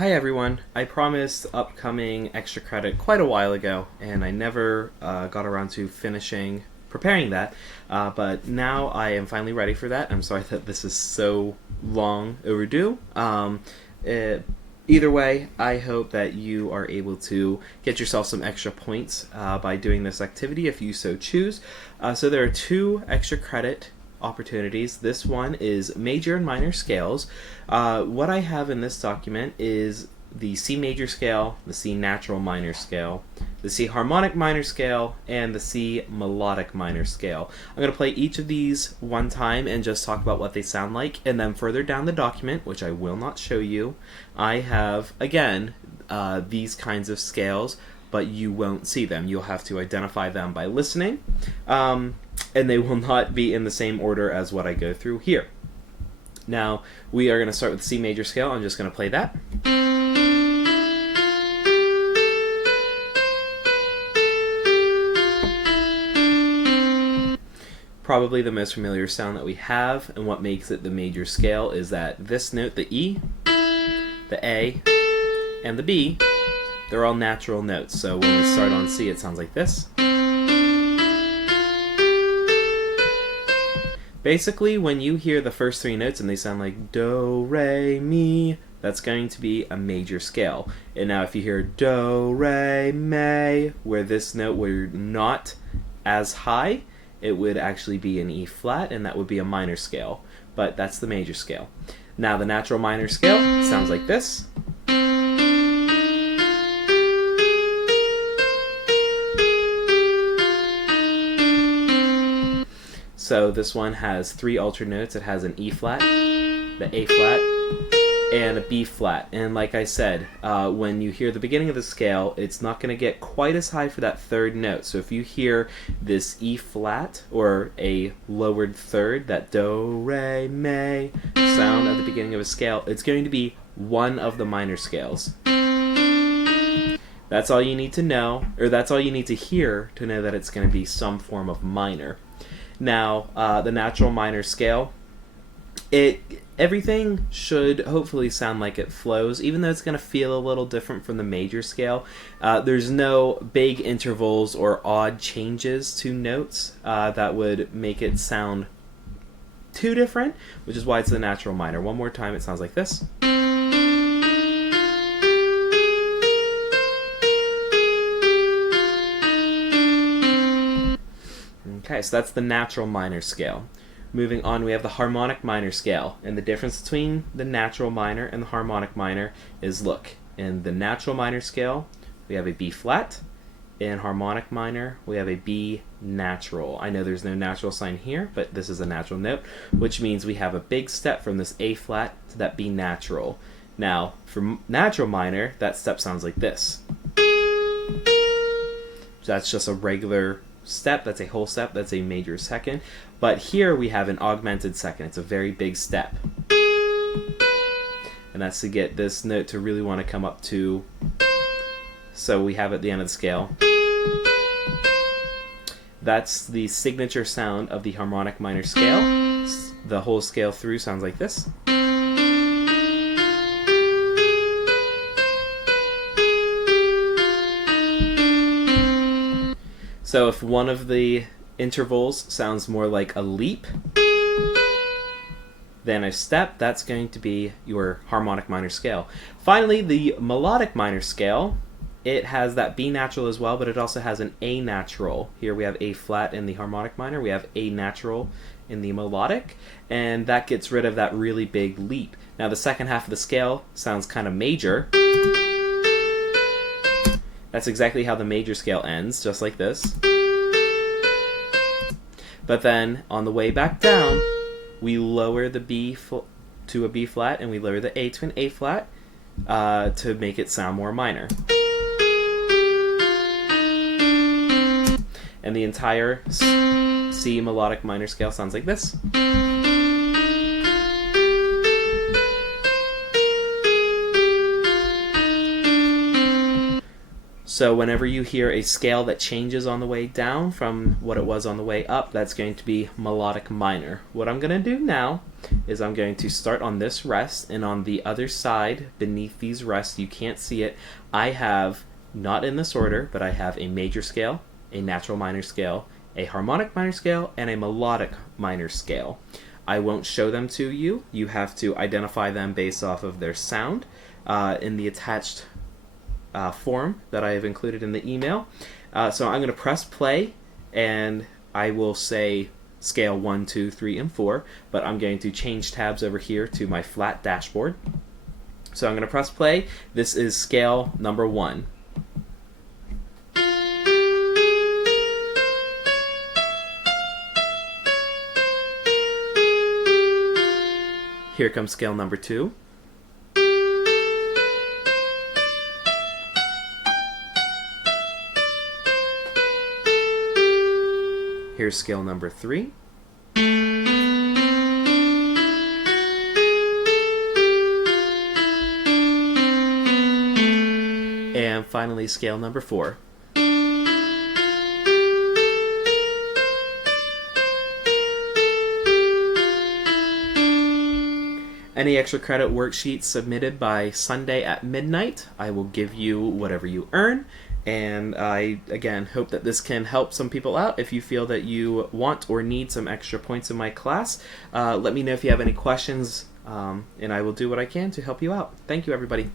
Hi everyone. I promised upcoming extra credit quite a while ago, and I never got around to finishing preparing that. But now I am finally ready for that. I'm sorry that this is so long overdue. It, Either way, I hope that you are able to get yourself some extra points by doing this activity if you so choose. So there are two extra credit opportunities. This one is major and minor scales. What I have in this document is the C major scale, the C natural minor scale, the C harmonic minor scale, and the C melodic minor scale. I'm going to play each of these one time and just talk about what they sound like, and then further down the document, which I will not show you, I have, again, these kinds of scales, but you won't see them. You'll have to identify them by listening. And they will not be in the same order as what I go through here. Now, we are going to start with the C major scale. I'm just going to play that. Probably the most familiar sound that we have, and what makes it the major scale is that this note, the E, the A, and the B, they're all natural notes. So when we start on C, it sounds like this. Basically, when you hear the first three notes and they sound like do, re, mi, that's going to be a major scale. And now if you hear do, re, mi, where this note were not as high, it would actually be an E flat, and that would be a minor scale. But that's the major scale. Now the natural minor scale sounds like this. So this one has three altered notes. It has an E flat, the A flat, and a B flat. And like I said, when you hear the beginning of the scale, it's not going to get quite as high for that third note. So if you hear this E flat or a lowered third, that do, re, mi sound at the beginning of a scale, it's going to be one of the minor scales. That's all you need to know, or that's all you need to hear to know that it's going to be some form of minor. Now, the natural minor scale, everything should hopefully sound like it flows, even though it's going to feel a little different from the major scale. There's no big intervals or odd changes to notes that would make it sound too different, which is why it's the natural minor. One more time, it sounds like this. Okay, so that's the natural minor scale. Moving on, we have the harmonic minor scale. And the difference between the natural minor and the harmonic minor is, look, in the natural minor scale, we have a B flat. In harmonic minor, we have a B natural. I know there's no natural sign here, but this is a natural note, which means we have a big step from this A flat to that B natural. Now, for natural minor, that step sounds like this. So that's just a regular step, that's a whole step, that's a major second. But here we have an augmented second. It's a very big step. And that's to get this note to really want to come up to, so we have at the end of the scale. That's the signature sound of the harmonic minor scale. The whole scale through sounds like this. So if one of the intervals sounds more like a leap than a step, that's going to be your harmonic minor scale. Finally, the melodic minor scale, it has that B natural as well, but it also has an A natural. Here we have A flat in the harmonic minor, we have A natural in the melodic, and that gets rid of that really big leap. Now the second half of the scale sounds kind of major. That's exactly how the major scale ends, just like this. But then, on the way back down, we lower the B to a B flat, and we lower the A to an A flat to make it sound more minor. And the entire C melodic minor scale sounds like this. So whenever you hear a scale that changes on the way down from what it was on the way up, that's going to be melodic minor. What I'm going to do now is I'm going to start on this rest, and on the other side, beneath these rests, you can't see it, I have, not in this order, but I have a major scale, a natural minor scale, a harmonic minor scale, and a melodic minor scale. I won't show them to you. You have to identify them based off of their sound in the attached form that I have included in the email. So I'm going to press play, and I will say scale 1, 2, 3, and 4, but I'm going to change tabs over here to my flat dashboard. So I'm going to press play. This is scale number 1. Here comes scale number 2. Here's scale number 3. And finally, scale number 4. Any extra credit worksheets submitted by Sunday at midnight, I will give you whatever you earn. And I, again, hope that this can help some people out. If you feel that you want or need some extra points in my class, let me know if you have any questions, and I will do what I can to help you out. Thank you, everybody.